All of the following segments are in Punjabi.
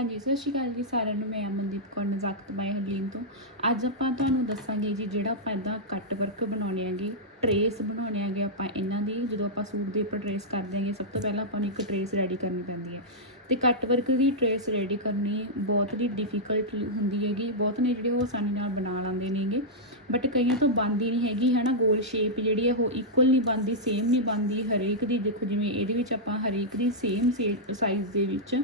ਹਾਂਜੀ, ਸਤਿ ਸ਼੍ਰੀ ਅਕਾਲ ਜੀ ਸਾਰਿਆਂ ਨੂੰ, ਮੈਂ ਅਮਨਦੀਪ ਕੌਰ ਨਜ਼ਾਕਤ ਬਾਈ ਹਰਲੀਨ ਤੋਂ। ਅੱਜ ਆਪਾਂ ਤੁਹਾਨੂੰ ਦੱਸਾਂਗੇ ਜੀ ਜਿਹੜਾ ਆਪਾਂ ਇਦਾਂ ਕੱਟ ਵਰਕ ਬਣਾਉਣੇ ਆਗੇ ਟਰੇਸ ਬਣਾਉਣੇ ਆਗੇ ਆਪਾਂ ਇਹਨਾਂ ਦੀ, ਜਦੋਂ ਆਪਾਂ ਸੂਟ ਦੇ ਉੱਪਰ ਟਰੇਸ ਕਰਦੇ ਆਂਗੇ ਸਭ ਤੋਂ ਪਹਿਲਾਂ ਆਪਾਂ ਨੂੰ ਇੱਕ ਟਰੇਸ ਰੈਡੀ ਕਰਨੀ ਪੈਂਦੀ ਹੈ। ਤੇ ਕੱਟ ਵਰਕ ਦੀ ਟਰੇਸ ਰੈਡੀ ਕਰਨੀ ਬਹੁਤ ਹੀ ਡਿਫਿਕਲਟ ਹੁੰਦੀ ਹੈਗੀ, ਬਹੁਤ ਨੇ ਜਿਹੜੇ ਉਹ ਆਸਾਨੀ ਨਾਲ ਬਣਾ ਲੈਂਦੇ ਨੇਗੇ ਬਟ ਕਈਆਂ ਤੋਂ ਬਣਦੀ ਨਹੀਂ ਹੈਗੀ ਹੈ ਨਾ ਗੋਲ ਸ਼ੇਪ ਜਿਹੜੀ ਹੈ ਉਹ ਇਕੁਅਲ ਨਹੀਂ ਬਣਦੀ ਸੇਮ ਨਹੀਂ ਬਣਦੀ ਹਰੇਕ ਦੀ। ਦੇਖੋ ਜਿਵੇਂ ਇਹਦੇ ਵਿੱਚ ਆਪਾਂ ਹਰੇਕ ਦੀ ਸੇਮ ਸਾਈਜ਼ ਦੇ ਵਿੱਚ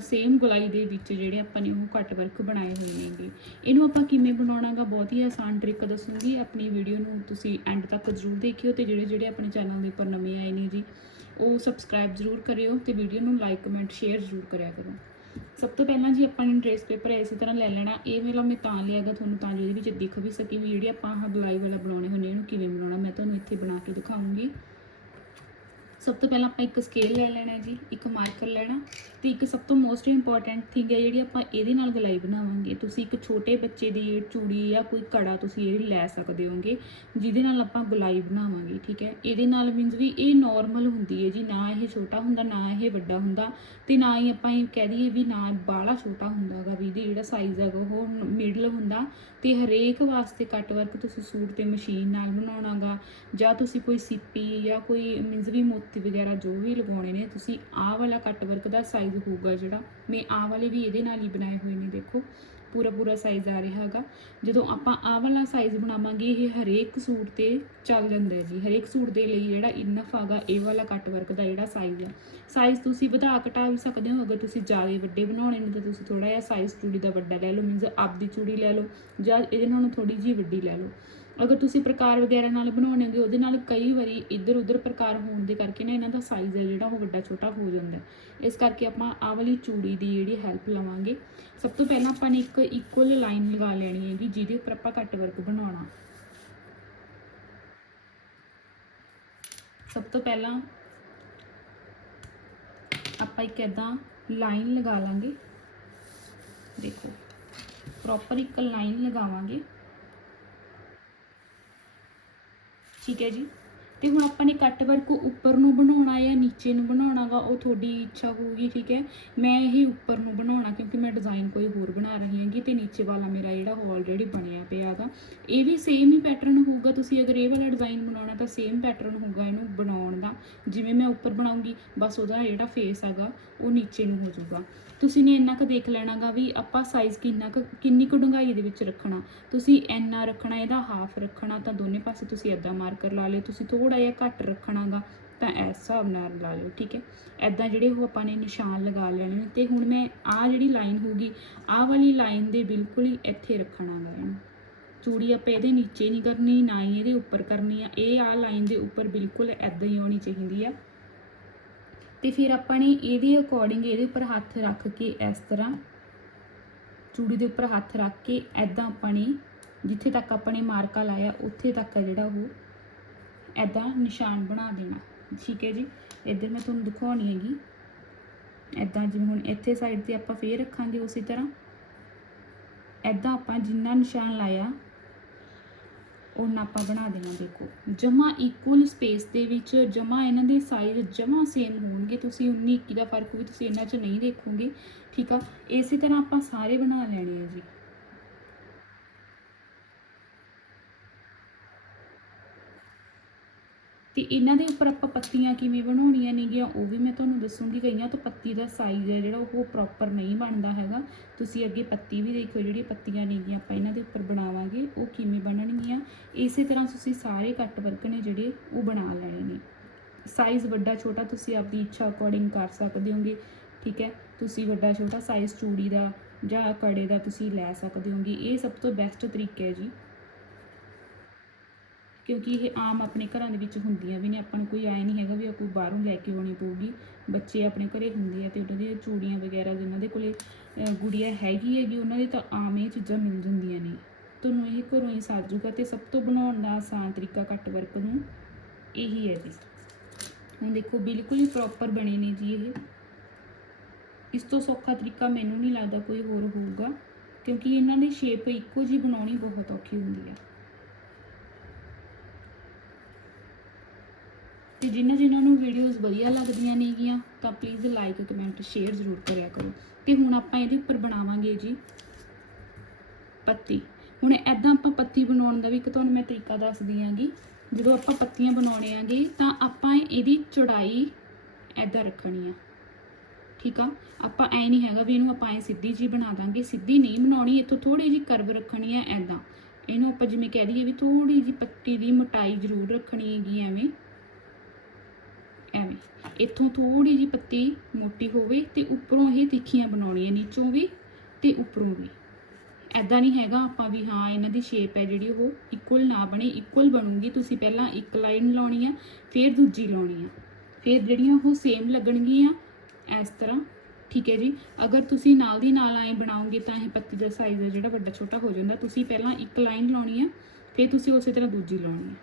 ਸੇਮ ਗੁਲਾਈ ਦੇ ਵਿੱਚ ਜਿਹੜੇ ਆਪਾਂ ਨੇ ਉਹ ਕੱਟ ਵਰਕ ਬਣਾਏ ਹੋਏ ਨੇਗੇ। ਇਹਨੂੰ ਆਪਾਂ ਕਿਵੇਂ ਬਣਾਉਣਾਗਾ? ਬਹੁਤ ਹੀ ਆਸਾਨ ਟ੍ਰਿਕ ਦੱਸੂਗੀ। ਆਪਣੀ ਵੀਡੀਓ ਨੂੰ ਤੁਸੀਂ ਐਂਡ ਤੱਕ ਜ਼ਰੂਰ ਦੇਖਿਓ ਤੇ ਜਿਹੜੇ ਜਿਹੜੇ ਆਪਣੇ ਚੈਨਲ ਦੇ ਉੱਪਰ ਨਵੇਂ ਆਏ ਨੇ ਜੀ, ਉਹ ਸਬਸਕ੍ਰਾਈਬ ਜ਼ਰੂਰ ਕਰਿਓ ਤੇ ਵੀਡੀਓ ਨੂੰ ਲਾਈਕ ਕਮੈਂਟ ਸ਼ੇਅਰ ਜ਼ਰੂਰ ਕਰਿਆ ਕਰੋ। ਸਭ ਤੋਂ ਪਹਿਲਾਂ ਜੀ ਆਪਾਂ ਨੇ ਟ੍ਰੇਸ ਪੇਪਰ ਇਸੇ ਤਰ੍ਹਾਂ ਲੈ ਲੈਣਾ। ਇਹ ਮੇਲਾ ਮੈਂ ਤਾਂ ਲਿਆਗਾ ਤੁਹਾਨੂੰ, ਤਾਂ ਜੋ ਇਹਦੇ ਵਿੱਚ ਦਿਖ ਵੀ ਸਕੇ ਵੀ ਜਿਹੜੀ ਆਪਾਂ ਆਹ ਗੁਲਾਈ ਵਾਲਾ ਬਣਾਉਣੇ ਹੁੰਦੇ ਇਹਨੂੰ ਕਿਵੇਂ ਬਣਾਉਣਾ? ਮੈਂ ਤੁਹਾਨੂੰ ਇੱਥੇ ਬਣਾ ਕੇ ਦਿਖਾਉਂਗੀ। ਸਭ ਤੋਂ ਪਹਿਲਾਂ ਆਪਾਂ ਇੱਕ ਸਕੇਲ ਲੈ ਲੈਣਾ ਜੀ, ਇੱਕ ਮਾਰਕਰ ਲੈਣਾ ਤੇ ਇੱਕ ਸਭ ਤੋਂ ਮੋਸਟ ਇੰਪੋਰਟੈਂਟ ਥਿੰਗ ਹੈ ਜਿਹੜੀ ਆਪਾਂ ਇਹਦੇ ਨਾਲ ਗਲਾਈ ਬਣਾਵਾਂਗੇ। ਤੁਸੀਂ ਇੱਕ ਛੋਟੇ ਬੱਚੇ ਦੀ ਚੂੜੀ ਜਾਂ ਕੋਈ ਕੜਾ ਤੁਸੀਂ ਇਹ ਲੈ ਸਕਦੇ ਹੋਗੇ, ਜਿਹਦੇ ਨਾਲ ਆਪਾਂ ਗਲਾਈ ਬਣਾਵਾਂਗੇ, ਠੀਕ ਹੈ? ਇਹਦੇ ਨਾਲ ਮੀਨਸ ਵੀ ਇਹ ਨਾਰਮਲ ਹੁੰਦੀ ਹੈ ਜੀ, ਨਾ ਇਹ ਛੋਟਾ ਹੁੰਦਾ, ਨਾ ਇਹ ਵੱਡਾ ਹੁੰਦਾ ਤੇ ਨਾ ਹੀ ਆਪਾਂ ਇਹ ਕਹਿ ਦਈਏ ਵੀ ਨਾ ਬਾਹਲਾ ਛੋਟਾ ਹੁੰਦਾਗਾ ਵੀ ਇਹਦੇ ਜਿਹੜਾ ਸਾਈਜ਼ ਹੈਗਾ ਉਹ ਮਿਡਲ ਹੁੰਦਾ ਤੇ ਹਰੇਕ ਵਾਸਤੇ ਕੱਟ ਵਰਕ ਤੁਸੀਂ ਸੂਟ ਤੇ ਮਸ਼ੀਨ ਨਾਲ ਬਣਾਉਣਾਗਾ ਜਾਂ ਤੁਸੀਂ ਕੋਈ ਸਿੱਪੀ ਜਾਂ ਕੋਈ ਮੀਨਸ ਵੀ ਮੋਤੀ ਵਗੈਰਾ ਜੋ ਵੀ ਲਗਾਉਣੇ ਨੇ, ਤੁਸੀਂ ਆਹ ਵਾਲਾ ਕੱਟ ਵਰਕ ਦਾ ਸਾਈਜ਼ ਹੋਊਗਾ ਜਿਹੜਾ। ਮੈਂ ਆਹ ਵਾਲੇ ਵੀ ਇਹਦੇ ਨਾਲ ਹੀ ਬਣਾਏ ਹੋਏ ਨੇ, ਦੇਖੋ। ਪੂਰਾ ਪੂਰਾ ਸਾਈਜ਼ ਆ ਰਿਹਾ ਹੈਗਾ। ਜਦੋਂ ਆਪਾਂ ਆਹ ਵਾਲਾ ਸਾਈਜ਼ ਬਣਾਵਾਂਗੇ, ਇਹ ਹਰੇਕ ਸੂਟ ਤੇ ਚੱਲ ਜਾਂਦਾ ਹੈ ਜੀ। ਹਰੇਕ ਸੂਟ ਦੇ ਲਈ ਜਿਹੜਾ ਇਨਫ ਆਗਾ ਇਹ ਵਾਲਾ ਕੱਟ ਵਰਕ ਦਾ ਜਿਹੜਾ ਸਾਈਜ਼ ਆ। ਸਾਈਜ਼ ਤੁਸੀਂ ਵਧਾ ਘਟਾ ਵੀ ਸਕਦੇ ਹੋ, ਅਗਰ ਤੁਸੀਂ ਜ਼ਿਆਦਾ ਵੱਡੇ ਬਣਾਉਣੇ ਨੇ, ਤਾਂ ਤੁਸੀਂ ਥੋੜਾ ਜਿਹਾ ਸਾਈਜ਼ ਚੂੜੀ ਦਾ ਵੱਡਾ ਲੈ ਲਓ ਮੀਨਸ ਆਪਦੀ ਚੂੜੀ ਲੈ ਲਓ, ਜਾਂ ਇਹਦੇ ਨਾਲੋਂ ਥੋੜੀ ਜਿਹੀ ਵੱਡੀ ਲੈ ਲਓ। ਅਗਰ ਤੁਸੀਂ ਪ੍ਰਕਾਰ ਵਗੈਰਾ ਨਾਲ ਬਣਾਉਣੇ ਹੋਗੇ, ਉਹਦੇ ਨਾਲ ਕਈ ਵਾਰੀ ਇੱਧਰ ਉੱਧਰ ਪ੍ਰਕਾਰ ਹੋਣ ਦੇ ਕਰਕੇ ਨਾ ਇਹਨਾਂ ਦਾ ਸਾਈਜ਼ ਹੈ ਜਿਹੜਾ ਉਹ ਵੱਡਾ ਛੋਟਾ ਹੋ ਜਾਂਦਾ ਇਸ ਕਰਕੇ ਆਪਾਂ ਆਹ ਵਾਲੀ ਚੂੜੀ ਦੀ ਜਿਹੜੀ ਹੈਲਪ ਲਵਾਂਗੇ। ਸਭ ਤੋਂ ਪਹਿਲਾਂ ਆਪਾਂ ਨੇ ਇੱਕ ਇਕੁਅਲ ਲਾਈਨ ਲਗਾ ਲੈਣੀ ਹੈਗੀ, ਜਿਹਦੇ ਉੱਪਰ ਆਪਾਂ ਕੱਟ ਵਰਕ ਬਣਾਉਣਾ। ਸਭ ਤੋਂ ਪਹਿਲਾਂ ਆਪਾਂ ਇੱਕ ਇਦਾਂ ਲਾਈਨ ਲਗਾ ਲਾਂਗੇ। ਦੇਖੋ ਪ੍ਰੋਪਰ ਇੱਕ ਲਾਈਨ ਲਗਾਵਾਂਗੇ। ਠੀਕ ਹੈ ਜੀ। ਤੇ ਹੁਣ ਆਪਾਂ ਨੇ ਕੱਟ ਵਰਕ ਉੱਪਰ ਨੂੰ ਬਣਾਉਣਾ ਜਾਂ ਨੀਚੇ ਨੂੰ ਬਣਾਉਣਾਗਾ ਉਹ ਤੁਹਾਡੀ ਇੱਛਾ ਹੋਊਗੀ, ਠੀਕ ਹੈ। ਮੈਂ ਇਹ ਉੱਪਰ ਨੂੰ ਬਣਾਉਣਾ, ਕਿਉਂਕਿ ਮੈਂ ਡਿਜ਼ਾਈਨ ਕੋਈ ਹੋਰ ਬਣਾ ਰਹੀ ਹਾਂਗੀ ਤੇ ਨੀਚੇ ਵਾਲਾ ਮੇਰਾ ਜਿਹੜਾ ਉਹ ਆਲਰੇਡੀ ਬਣਿਆ ਪਿਆ ਹੈਗਾ ਇਹ ਵੀ ਸੇਮ ਹੀ ਪੈਟਰਨ ਹੋਊਗਾ, ਤੁਸੀਂ ਅਗਰ ਇਹ ਵਾਲਾ ਡਿਜ਼ਾਈਨ ਬਣਾਉਣਾ ਤਾਂ ਸੇਮ ਪੈਟਰਨ ਹੋਊਗਾ ਇਹਨੂੰ ਬਣਾਉਣ ਦਾ, ਜਿਵੇਂ ਮੈਂ ਉੱਪਰ ਬਣਾਉਂਗੀ, ਬਸ ਉਹਦਾ ਜਿਹੜਾ ਫੇਸ ਹੈਗਾ, ਉਹ ਨੀਚੇ ਨੂੰ ਹੋ ਜਾਊਗਾ। ਤੁਸੀਂ ਨੇ ਇੰਨਾ ਕੁ ਦੇਖ ਲੈਣਾਗਾ ਵੀ ਆਪਾਂ ਸਾਈਜ਼ ਕਿੰਨਾ ਕੁ, ਕਿੰਨੀ ਕੁ ਡੂੰਘਾਈ ਦੇ ਵਿੱਚ ਰੱਖਣਾ। ਤੁਸੀਂ ਇੰਨਾ ਰੱਖਣਾ, ਇਹਦਾ ਹਾਫ ਰੱਖਣਾ, ਤਾਂ ਦੋਨੇ ਪਾਸੇ ਤੁਸੀਂ ਅੱਧਾ ਮਾਰਕਰ ਲਾ ਲਿਓ ਤੁਸੀਂ ਥੋੜਾ ਜਿਹਾ ਘੱਟ ਰੱਖਣਾਗਾ, ਤਾਂ ਇਸ ਹਿਸਾਬ ਨਾਲ ਲਾ ਲਿਓ, ਠੀਕ ਹੈ। ਐਦਾਂ ਜਿਹੜੇ ਉਹ ਆਪਾਂ ਨੇ ਨਿਸ਼ਾਨ ਲਗਾ ਲੈਣੇ ਨੇ, ਤੇ ਹੁਣ ਮੈਂ ਆਹ ਜਿਹੜੀ ਲਾਈਨ ਹੋਊਗੀ, ਆਹ ਵਾਲੀ ਲਾਈਨ ਦੇ ਬਿਲਕੁਲ ਹੀ ਇੱਥੇ ਰੱਖਣਾਗਾ ਇਹਨੂੰ। ਚੂੜੀ ਆਪਾਂ ਇਹਦੇ ਨੀਚੇ ਨਹੀਂ ਕਰਨੀ, ਨਾ ਹੀ ਇਹਦੇ ਉੱਪਰ ਕਰਨੀ ਆ। ਇਹ ਆਹ ਲਾਈਨ ਦੇ ਉੱਪਰ ਬਿਲਕੁਲ ਐਦਾਂ ਹੀ ਹੋਣੀ ਚਾਹੀਦੀ ਆ। ਤੇ ਫਿਰ ਆਪਾਂ ਨੇ ਇਹਦੇ ਅਕੋਰਡਿੰਗ ਇਹਦੇ ਉੱਪਰ ਹੱਥ ਰੱਖ ਕੇ ਇਸ ਤਰ੍ਹਾਂ ਚੂੜੀ ਦੇ ਉੱਪਰ ਹੱਥ ਰੱਖ ਕੇ ਐਦਾਂ ਆਪਾਂ ਨੇ ਜਿੱਥੇ ਤੱਕ ਆਪਾਂ ਨੇ ਮਾਰਕਾ ਲਾਇਆ, ਉੱਥੇ ਤੱਕ ਆ ਜਿਹੜਾ ਉਹ ਐਦਾਂ ਨਿਸ਼ਾਨ ਬਣਾ ਦੇਣਾ। ਠੀਕ ਹੈ ਜੀ? ਇੱਧਰ ਮੈਂ ਤੁਹਾਨੂੰ ਦਿਖਾਉਣੀ ਹੈਗੀ। ਐਦਾਂ ਜਿਵੇਂ ਹੁਣ ਇੱਥੇ ਸਾਈਡ ਤੇ ਆਪਾਂ ਫੇਰ ਰੱਖਾਂਗੇ ਉਸੇ ਤਰ੍ਹਾਂ। ਐਦਾਂ ਆਪਾਂ ਜਿੰਨਾ ਨਿਸ਼ਾਨ ਲਾਇਆ ਉਹਨਾਂ ਆਪਾਂ ਬਣਾ ਦੇਣਾ ਦੇਖੋ। ਜਮਾ ਇਕੁਅਲ ਸਪੇਸ ਦੇ ਵਿੱਚ ਜਮਾ ਇਹਨਾਂ ਦੇ ਸਾਈਜ਼ ਜਮਾ ਸੇਮ ਹੋਣਗੇ। ਤੁਸੀਂ 19 21 ਦਾ ਫ਼ਰਕ ਵੀ ਤੁਸੀਂ ਇਹਨਾਂ 'ਚ ਨਹੀਂ ਦੇਖੋਗੇ। ਠੀਕ ਆ? ਇਸੇ ਤਰ੍ਹਾਂ ਆਪਾਂ ਸਾਰੇ ਬਣਾ ਲੈਣੇ ਆ ਜੀ। ਤੇ ਇਹਨਾਂ ਦੇ ਉੱਪਰ ਆਪਾਂ ਪੱਤੀਆਂ ਕਿਵੇਂ ਬਣਾਉਣੀਆਂ ਨੇਗੀਆਂ, ਉਹ ਵੀ ਮੈਂ ਤੁਹਾਨੂੰ ਦੱਸੂੰਗੀ। ਕਈਆਂ ਤੋਂ ਪੱਤੀ ਦਾ ਸਾਈਜ਼ ਹੈ ਜਿਹੜਾ, ਉਹ ਪ੍ਰੋਪਰ ਨਹੀਂ ਬਣਦਾ ਹੈਗਾ। ਤੁਸੀਂ ਅੱਗੇ ਪੱਤੀ ਵੀ ਦੇਖੋ ਜਿਹੜੀ ਪੱਤੀਆਂ ਨੇਗੀਆਂ ਆਪਾਂ ਇਹਨਾਂ ਦੇ ਉੱਪਰ ਬਣਾਵਾਂਗੇ, ਉਹ ਕਿਵੇਂ ਬਣਨਗੀਆਂ। ਇਸੇ ਤਰ੍ਹਾਂ ਤੁਸੀਂ ਸਾਰੇ ਕੱਟ ਵਰਕ ਨੇ ਜਿਹੜੇ, ਉਹ ਬਣਾ ਲੈਣੇ ਨੇ। ਸਾਈਜ਼ ਵੱਡਾ ਛੋਟਾ ਤੁਸੀਂ ਆਪਦੀ ਇੱਛਾ ਅਕੋਰਡਿੰਗ ਕਰ ਸਕਦੇ ਹੋਗੇ, ਠੀਕ ਹੈ? ਤੁਸੀਂ ਵੱਡਾ ਛੋਟਾ ਸਾਈਜ਼ ਚੂੜੀ ਦਾ ਜਾਂ ਕੜੇ ਦਾ ਤੁਸੀਂ ਲੈ ਸਕਦੇ ਹੋਗੇ। ਇਹ ਸਭ ਤੋਂ ਬੈਸਟ ਤਰੀਕਾ ਹੈ ਜੀ। ਕਿਉਂਕਿ ਇਹ ਆਮ ਆਪਣੇ ਘਰਾਂ ਦੇ ਵਿੱਚ ਹੁੰਦੀਆਂ ਵੀ ਨੇ ਆਪਾਂ ਨੂੰ ਕੋਈ ਆਏ ਨਹੀਂ ਹੈਗਾ ਵੀ ਕੋਈ ਬਾਹਰੋਂ ਲੈ ਕੇ ਆਉਣੀ ਪਊਗੀ। ਬੱਚੇ ਆਪਣੇ ਘਰੇ ਹੁੰਦੇ ਆ ਤੇ ਉਹਨਾਂ ਦੀਆਂ ਚੂੜੀਆਂ ਵਗੈਰਾ ਜਿਨ੍ਹਾਂ ਦੇ ਕੋਲੇ ਅਹ, ਗੁੜੀਆ ਹੈਗੀ ਹੈਗੀ ਉਹਨਾਂ ਦੇ ਤਾਂ ਆਮ ਇਹ ਚੀਜ਼ਾਂ ਮਿਲ ਜਾਂਦੀਆਂ ਨੇ। ਤੁਹਾਨੂੰ ਇਹ ਘਰੋਂ ਹੀ ਸਾਜੂਗਾ ਤੇ ਸਭ ਤੋਂ ਬਣਾਉਣ ਦਾ ਆਸਾਨ ਤਰੀਕਾ ਕੱਟ ਵਰਕ ਨੂੰ ਇਹੀ ਹੈ ਜੀ। ਹੁਣ ਦੇਖੋ ਬਿਲਕੁਲ ਹੀ ਪ੍ਰੋਪਰ ਬਣੇ ਨੇ ਜੀ ਇਹ। ਇਸ ਤੋਂ ਸੌਖਾ ਤਰੀਕਾ ਮੈਨੂੰ ਨਹੀਂ ਲੱਗਦਾ ਕੋਈ ਹੋਰ ਹੋਊਗਾ ਕਿਉਂਕਿ ਇਹਨਾਂ ਦੀ ਸ਼ੇਪ ਇੱਕੋ ਜੀ ਬਣਾਉਣੀ ਬਹੁਤ ਔਖੀ ਹੁੰਦੀ ਹੈ ਜਿਨ੍ਹਾਂ ਜਿਨ੍ਹਾਂ ਨੂੰ ਵੀਡੀਓਜ਼ ਵਧੀਆ ਲੱਗਦੀਆਂ ਨੇਗੀਆਂ, ਤਾਂ ਪਲੀਜ਼ ਲਾਈਕ ਕਮੈਂਟ ਸ਼ੇਅਰ ਜ਼ਰੂਰ ਕਰਿਆ ਕਰੋ। ਤੇ ਹੁਣ ਆਪਾਂ ਇਹਦੇ ਉੱਪਰ ਬਣਾਵਾਂਗੇ ਜੀ ਪੱਤੀ। ਹੁਣ ਐਦਾਂ ਆਪਾਂ ਪੱਤੀ ਬਣਾਉਣ ਦਾ ਵੀ ਇੱਕ ਤੁਹਾਨੂੰ ਮੈਂ ਤਰੀਕਾ ਦੱਸਦੀ ਆਂਗੀ ਜਦੋਂ ਆਪਾਂ ਪੱਤੀਆਂ ਬਣਾਉਣੇ ਆਂਗੇ, ਤਾਂ ਆਪਾਂ ਇਹਦੀ ਚੌੜਾਈ ਐਦਾਂ ਰੱਖਣੀ ਆ। ਠੀਕ ਆ? ਆਪਾਂ ਐ ਨਹੀਂ ਹੈਗਾ ਵੀ ਇਹਨੂੰ ਆਪਾਂ ਐ ਸਿੱਧੀ ਜੀ ਬਣਾ ਦਾਂਗੇ। ਸਿੱਧੀ ਨਹੀਂ ਬਣਾਉਣੀ, ਇੱਥੋਂ ਥੋੜੀ ਜੀ ਕਰਵ ਰੱਖਣੀ ਹੈ ਐਦਾਂ ਇਹਨੂੰ ਆਪਾਂ ਜਿਵੇਂ ਕਹਿ ਦਈਏ ਵੀ ਥੋੜੀ ਜੀ ਪੱਤੀ ਦੀ ਮੋਟਾਈ ਜ਼ਰੂਰ ਰੱਖਣੀ ਹੈਗੀ ਐਵੇਂ। ਐਵੇਂ। ਇੱਥੋਂ ਥੋੜੀ ਜੀ ਪੱਤੀ ਮੋਟੀ ਹੋਵੇ ਤੇ ਉੱਪਰੋਂ ਇਹ ਤਿੱਖੀਆਂ ਬਣਾਉਣੀਆਂ, ਨੀਚੋਂ ਵੀ ਤੇ ਉੱਪਰੋਂ ਵੀ। ਐਦਾਂ ਨਹੀਂ ਹੈਗਾ ਆਪਾਂ ਵੀ ਹਾਂ, ਇਹਨਾਂ ਦੀ ਸ਼ੇਪ ਹੈ ਜਿਹੜੀ ਉਹ ਇਕੁਅਲ ਨਾ ਬਣੇ ਇਕੁਅਲ ਬਣੂਗੀ। ਤੁਸੀਂ ਪਹਿਲਾਂ ਇੱਕ ਲਾਈਨ ਲਾਉਣੀ ਆ, ਫਿਰ ਦੂਜੀ ਲਾਉਣੀ ਆ। ਫਿਰ ਜਿਹੜੀਆਂ ਉਹ ਸੇਮ ਲੱਗਣਗੀਆਂ, ਇਸ ਤਰ੍ਹਾਂ। ਠੀਕ ਹੈ ਜੀ? ਅਗਰ ਤੁਸੀਂ ਨਾਲ ਦੀ ਨਾਲ ਐਂ ਬਣਾਓਗੇ ਤਾਂ ਇਹ ਪੱਤੀ ਦਾ ਸਾਈਜ਼ ਹੈ ਜਿਹੜਾ ਵੱਡਾ ਛੋਟਾ ਹੋ ਜਾਂਦਾ। ਤੁਸੀਂ ਪਹਿਲਾਂ ਇੱਕ ਲਾਈਨ ਲਾਉਣੀ ਆ, ਫਿਰ ਤੁਸੀਂ ਉਸੇ ਤਰ੍ਹਾਂ ਦੂਜੀ ਲਾਉਣੀ ਆ।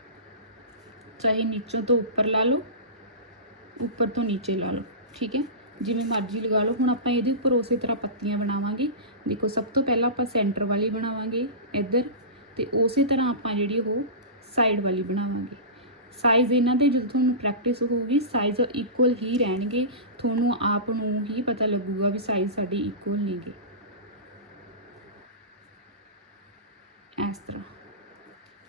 ਚਾਹੇ ਨੀਚੋਂ ਤੋਂ ਉੱਪਰ ਲਾ ਲਓ ਉੱਪਰ ਤੋਂ ਨੀਚੇ ਲਾ ਲਓ, ਠੀਕ ਹੈ? ਜਿਵੇਂ ਮਰਜ਼ੀ ਲਗਾ ਲਓ, ਹੁਣ ਆਪਾਂ ਇਹਦੇ ਉੱਪਰ ਉਸੇ ਤਰ੍ਹਾਂ ਪੱਤੀਆਂ ਬਣਾਵਾਂਗੇ। ਦੇਖੋ, ਸਭ ਤੋਂ ਪਹਿਲਾਂ ਆਪਾਂ ਸੈਂਟਰ ਵਾਲੀ ਬਣਾਵਾਂਗੇ, ਇੱਧਰ ਤੇ ਉਸੇ ਤਰ੍ਹਾਂ ਆਪਾਂ ਜਿਹੜੀ ਉਹ ਸਾਈਡ ਵਾਲੀ ਬਣਾਵਾਂਗੇ। ਸਾਈਜ਼ ਇਹਨਾਂ ਦੇ, ਜਦੋਂ ਤੁਹਾਨੂੰ ਪ੍ਰੈਕਟਿਸ ਹੋਊਗੀ, ਸਾਈਜ਼ ਇਕੁਅਲ ਹੀ ਰਹਿਣਗੇ। ਤੁਹਾਨੂੰ ਆਪ ਨੂੰ ਹੀ ਪਤਾ ਲੱਗੂਗਾ ਵੀ ਸਾਈਜ਼ ਸਾਡੇ ਇਕੁਅਲ ਨੇਗੇ। ਇਸ ਤਰ੍ਹਾਂ।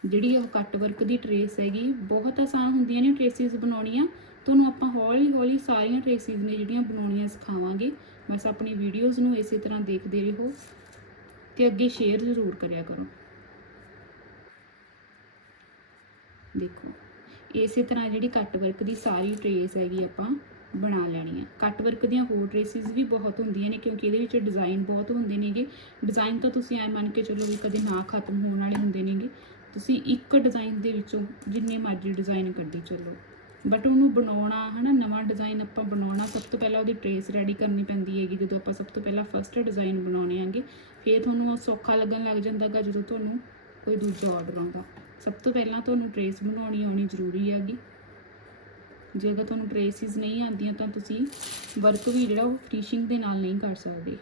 ਜਿਹੜੀ ਉਹ ਕੱਟ ਵਰਕ ਦੀ ਟਰੇਸ ਹੈਗੀ, ਬਹੁਤ ਆਸਾਨ ਹੁੰਦੀਆਂ ਨੇ ਟਰੇਸਿਸ ਬਣਾਉਣੀਆਂ। ਤੁਹਾਨੂੰ ਆਪਾਂ ਹੌਲੀ ਹੌਲੀ ਸਾਰੀਆਂ ਟਰੇਸਿਸ ਨੇ ਜਿਹੜੀਆਂ ਬਣਾਉਣੀਆਂ ਸਿਖਾਵਾਂਗੇ। ਬਸ ਆਪਣੀ ਵੀਡੀਓਜ਼ ਨੂੰ ਇਸੇ ਤਰ੍ਹਾਂ ਦੇਖਦੇ ਰਹੋ ਤੇ ਅੱਗੇ ਸ਼ੇਅਰ ਜ਼ਰੂਰ ਕਰਿਆ ਕਰੋ। ਦੇਖੋ, ਇਸੇ ਤਰ੍ਹਾਂ ਜਿਹੜੀ ਕੱਟ ਵਰਕ ਦੀ ਸਾਰੀ ਟਰੇਸ ਹੈਗੀ ਆਪਾਂ ਬਣਾ ਲੈਣੀ ਆ। ਕੱਟ ਵਰਕ ਦੀਆਂ ਹੋਰ ਟਰੇਸਿਸ ਵੀ ਬਹੁਤ ਹੁੰਦੀਆਂ ਨੇ ਕਿਉਂਕਿ ਇਹਦੇ ਵਿੱਚ ਡਿਜ਼ਾਈਨ ਬਹੁਤ ਹੁੰਦੇ ਨੇਗੇ। ਡਿਜ਼ਾਈਨ ਤਾਂ ਤੁਸੀਂ ਐ ਮੰਨ ਕੇ ਚੱਲੋ ਵੀ ਕਦੇ ਨਾ ਖਤਮ ਹੋਣ ਵਾਲੇ ਹੁੰਦੇ ਨੇਗੇ। ਤੁਸੀਂ ਇੱਕ ਡਿਜ਼ਾਈਨ ਦੇ ਵਿੱਚੋਂ ਜਿੰਨੇ ਮਰਜ਼ੀ ਡਿਜ਼ਾਈਨ ਕੱਢੀ ਚੱਲੋ। ਬਟ ਉਹਨੂੰ ਬਣਾਉਣਾ, ਹਨਾ, ਨਵਾਂ ਡਿਜ਼ਾਈਨ ਆਪਾਂ ਬਣਾਉਣਾ, ਸਭ ਤੋਂ ਪਹਿਲਾਂ ਉਹਦੀ ਟਰੇਸ ਰੈਡੀ ਕਰਨੀ ਪੈਂਦੀ ਹੈਗੀ, ਜਦੋਂ ਆਪਾਂ ਸਭ ਤੋਂ ਪਹਿਲਾਂ ਫਸਟ ਡਿਜ਼ਾਈਨ ਬਣਾਉਣੇ ਆਂਗੇ ਫਿਰ ਤੁਹਾਨੂੰ ਉਹ ਸੌਖਾ ਲੱਗਣ ਲੱਗ ਜਾਂਦਾਗਾ ਜਦੋਂ ਤੁਹਾਨੂੰ ਕੋਈ ਦੂਜਾ ਆਰਡਰ ਆਉਂਦਾ। ਸਭ ਤੋਂ ਪਹਿਲਾਂ ਤੁਹਾਨੂੰ ਟਰੇਸ ਬਣਾਉਣੀ ਆਉਣੀ ਜ਼ਰੂਰੀ ਹੈਗੀ। ਜੇ ਅਗਰ ਤੁਹਾਨੂੰ ਟਰੇਸਿਸ ਨਹੀਂ ਆਉਂਦੀਆਂ ਤਾਂ ਤੁਸੀਂ ਵਰਕ ਵੀ ਜਿਹੜਾ ਉਹ ਫਿਨਿਸ਼ਿੰਗ ਦੇ ਨਾਲ ਨਹੀਂ ਕਰ ਸਕਦੇ।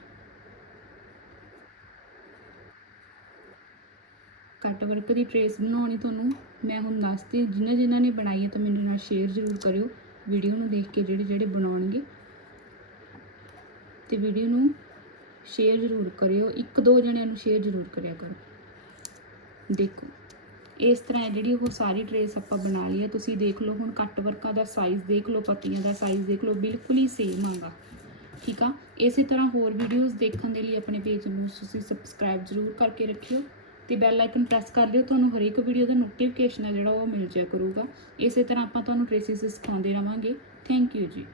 ਕੱਟ ਵਰਕ ਦੀ ਟਰੇਸ ਬਣਾਉਣੀ ਤੁਹਾਨੂੰ ਮੈਂ ਹੁਣ ਦੱਸਦੀ ਜਿਨ੍ਹਾਂ ਜਿਨ੍ਹਾਂ ਨੇ ਬਣਾਈ ਹੈ ਤਾਂ ਮੇਰੇ ਨਾਲ ਸ਼ੇਅਰ ਜ਼ਰੂਰ ਕਰਿਓ। ਵੀਡੀਓ ਨੂੰ ਦੇਖ ਕੇ ਜਿਹੜੇ ਜਿਹੜੇ ਬਣਾਉਣਗੇ। ਤੇ ਵੀਡੀਓ ਨੂੰ ਸ਼ੇਅਰ ਜ਼ਰੂਰ ਕਰਿਓ। ਇੱਕ ਦੋ ਜਣਿਆਂ ਨੂੰ ਸ਼ੇਅਰ ਜ਼ਰੂਰ ਕਰਿਆ ਕਰੋ। ਦੇਖੋ, ਇਸ ਤਰ੍ਹਾਂ ਹੈ ਜਿਹੜੀ ਉਹ ਸਾਰੀ ਟਰੇਸ ਆਪਾਂ ਬਣਾ ਲਈ ਹੈ। ਤੁਸੀਂ ਦੇਖ ਲਓ, ਹੁਣ ਕੱਟ ਵਰਕਾਂ ਦਾ ਸਾਈਜ਼ ਦੇਖ ਲਓ, ਪੱਤੀਆਂ ਦਾ ਸਾਈਜ਼ ਦੇਖ ਲਓ, ਬਿਲਕੁਲ ਹੀ ਸੇਮ ਆਗਾ। ਠੀਕ ਆ? ਇਸੇ ਤਰ੍ਹਾਂ ਹੋਰ ਵੀਡੀਓਜ਼ ਦੇਖਣ ਦੇ ਲਈ ਆਪਣੇ ਪੇਜ ਨੂੰ ਤੁਸੀਂ ਸਬਸਕ੍ਰਾਈਬ ਜ਼ਰੂਰ ਕਰਕੇ ਰੱਖਿਓ। ਤੇ ਬੈਲ ਆਈਕਨ ਪ੍ਰੈਸ ਕਰ ਲਿਓ, ਤੁਹਾਨੂੰ ਹਰੇਕ ਵੀਡੀਓ ਦਾ ਨੋਟੀਫਿਕੇਸ਼ਨ ਹੈ ਜਿਹੜਾ ਉਹ ਮਿਲ ਜਾਇਆ ਕਰੂਗਾ। ਇਸੇ ਤਰ੍ਹਾਂ ਆਪਾਂ ਤੁਹਾਨੂੰ ਟ੍ਰੇਸਿਸ ਸਿਖਾਉਂਦੇ ਰਵਾਂਗੇ। ਥੈਂਕ ਯੂ ਜੀ।